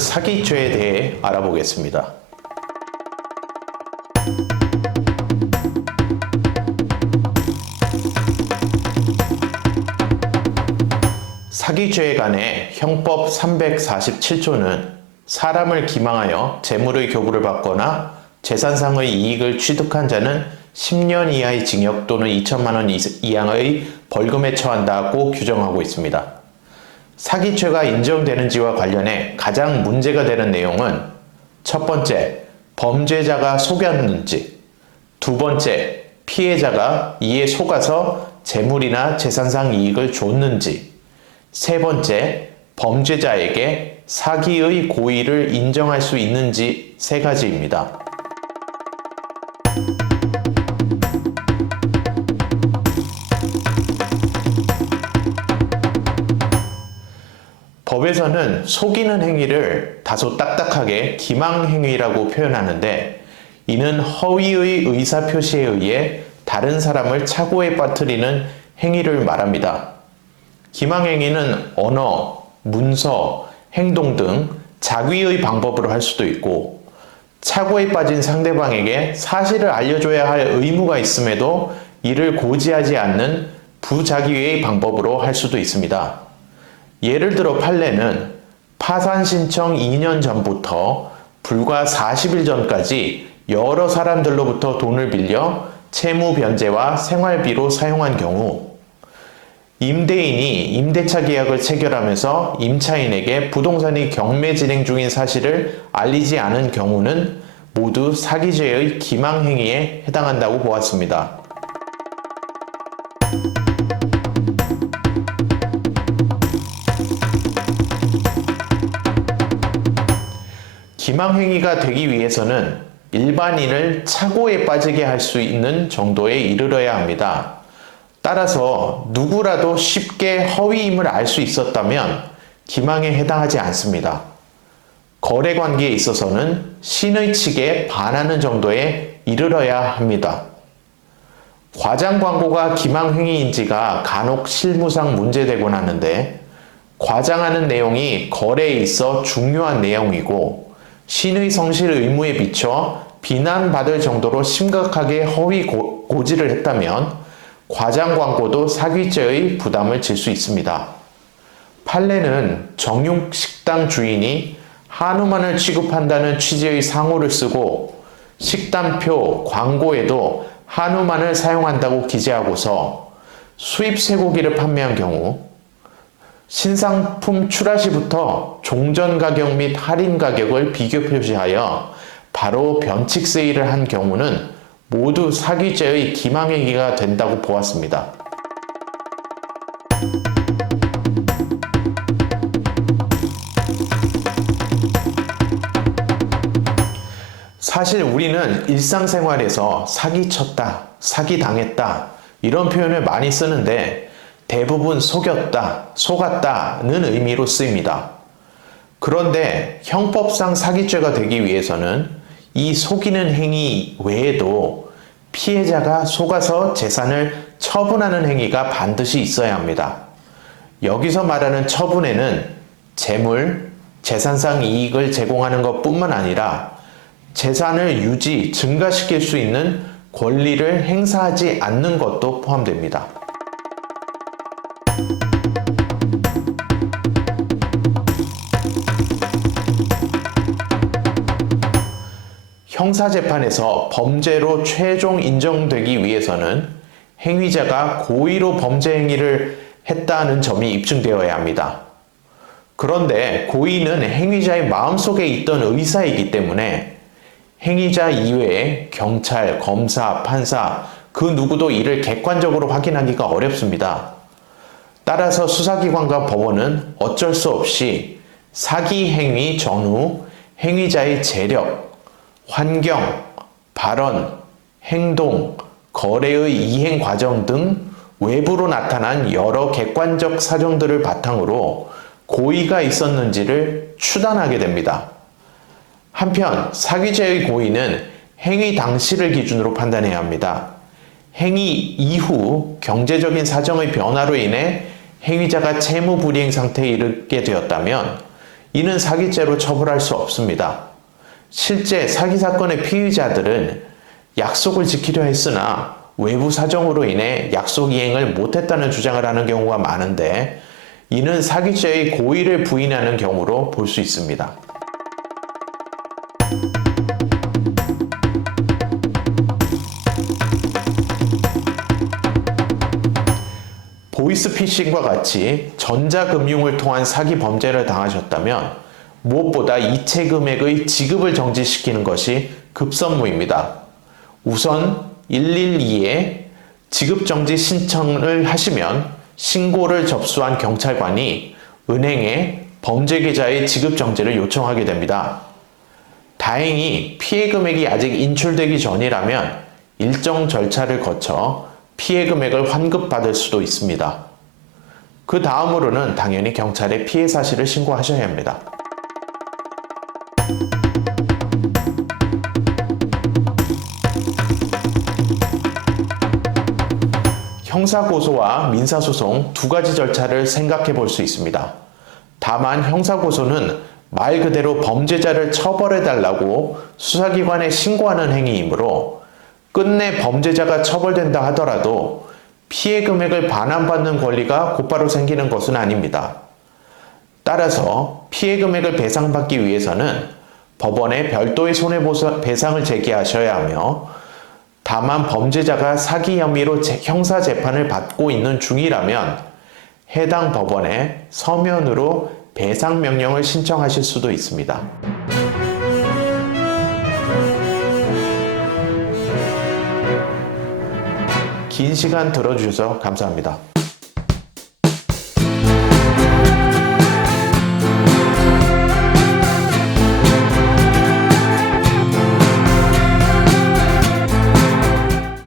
사기죄에 대해 알아보겠습니다. 사기죄에 관해 형법 347조는 사람을 기망하여 재물의 교부를 받거나 재산상의 이익을 취득한 자는 10년 이하의 징역 또는 2천만 원 이하의 벌금에 처한다고 규정하고 있습니다. 사기죄가 인정되는지와 관련해 가장 문제가 되는 내용은 첫 번째, 범죄자가 속였는지, 두 번째, 피해자가 이에 속아서 재물이나 재산상 이익을 줬는지, 세 번째, 범죄자에게 사기의 고의를 인정할 수 있는지 세 가지입니다. 법에서는 속이는 행위를 다소 딱딱하게 기망행위라고 표현하는데, 이는 허위의 의사표시에 의해 다른 사람을 착오에 빠뜨리는 행위를 말합니다. 기망행위는 언어, 문서, 행동 등 자귀의 방법으로 할 수도 있고, 착오에 빠진 상대방에게 사실을 알려줘야 할 의무가 있음에도 이를 고지하지 않는 부자기의 방법으로 할 수도 있습니다. 예를 들어 판례는 파산 신청 2년 전부터 불과 40일 전까지 여러 사람들로부터 돈을 빌려 채무 변제와 생활비로 사용한 경우, 임대인이 임대차 계약을 체결하면서 임차인에게 부동산이 경매 진행 중인 사실을 알리지 않은 경우는 모두 사기죄의 기망행위에 해당한다고 보았습니다. 기망행위가 되기 위해서는 일반인을 착오에 빠지게 할 수 있는 정도에 이르러야 합니다. 따라서 누구라도 쉽게 허위임을 알 수 있었다면 기망에 해당하지 않습니다. 거래관계에 있어서는 신의 측에 반하는 정도에 이르러야 합니다. 과장 광고가 기망행위인지가 간혹 실무상 문제되곤 하는데, 과장하는 내용이 거래에 있어 중요한 내용이고 신의 성실 의무에 비춰 비난받을 정도로 심각하게 허위 고지를 했다면 과장 광고도 사기죄의 부담을 질 수 있습니다. 판례는 정육식당 주인이 한우만을 취급한다는 취지의 상호를 쓰고 식단표, 광고에도 한우만을 사용한다고 기재하고서 수입 쇠고기를 판매한 경우, 신상품 출하 시부터 종전 가격 및 할인 가격을 비교 표시하여 바로 변칙 세일을 한 경우는 모두 사기죄의 기망행위가 된다고 보았습니다. 사실 우리는 일상생활에서 사기쳤다, 사기당했다 이런 표현을 많이 쓰는데, 대부분 속였다, 속았다는 의미로 쓰입니다. 그런데 형법상 사기죄가 되기 위해서는 이 속이는 행위 외에도 피해자가 속아서 재산을 처분하는 행위가 반드시 있어야 합니다. 여기서 말하는 처분에는 재물, 재산상 이익을 제공하는 것뿐만 아니라 재산을 유지, 증가시킬 수 있는 권리를 행사하지 않는 것도 포함됩니다. 형사재판에서 범죄로 최종 인정되기 위해서는 행위자가 고의로 범죄 행위를 했다는 점이 입증되어야 합니다. 그런데 고의는 행위자의 마음속에 있던 의사이기 때문에 행위자 이외에 경찰, 검사, 판사 그 누구도 이를 객관적으로 확인하기가 어렵습니다. 따라서 수사기관과 법원은 어쩔 수 없이 사기 행위 전후 행위자의 재력, 환경, 발언, 행동, 거래의 이행 과정 등 외부로 나타난 여러 객관적 사정들을 바탕으로 고의가 있었는지를 추단하게 됩니다. 한편 사기죄의 고의는 행위 당시를 기준으로 판단해야 합니다. 행위 이후 경제적인 사정의 변화로 인해 행위자가 채무 불이행 상태에 이르게 되었다면 이는 사기죄로 처벌할 수 없습니다. 실제 사기 사건의 피의자들은 약속을 지키려 했으나 외부 사정으로 인해 약속 이행을 못했다는 주장을 하는 경우가 많은데 이는 사기죄의 고의를 부인하는 경우로 볼 수 있습니다. 보이스피싱과 같이 전자금융을 통한 사기 범죄를 당하셨다면 무엇보다 이체 금액의 지급을 정지시키는 것이 급선무입니다. 우선 112에 지급정지 신청을 하시면 신고를 접수한 경찰관이 은행에 범죄 계좌의 지급정지를 요청하게 됩니다. 다행히 피해 금액이 아직 인출되기 전이라면 일정 절차를 거쳐 피해 금액을 환급받을 수도 있습니다. 그 다음으로는 당연히 경찰에 피해 사실을 신고하셔야 합니다. 형사고소와 민사소송 두 가지 절차를 생각해 볼 수 있습니다. 다만 형사고소는 말 그대로 범죄자를 처벌해 달라고 수사기관에 신고하는 행위이므로 끝내 범죄자가 처벌된다 하더라도 피해 금액을 반환받는 권리가 곧바로 생기는 것은 아닙니다. 따라서 피해 금액을 배상받기 위해서는 법원에 별도의 손해배상을 제기하셔야 하며 다만 범죄자가 사기 혐의로 형사재판을 받고 있는 중이라면 해당 법원에 서면으로 배상 명령을 신청하실 수도 있습니다. 긴 시간 들어주셔서 감사합니다.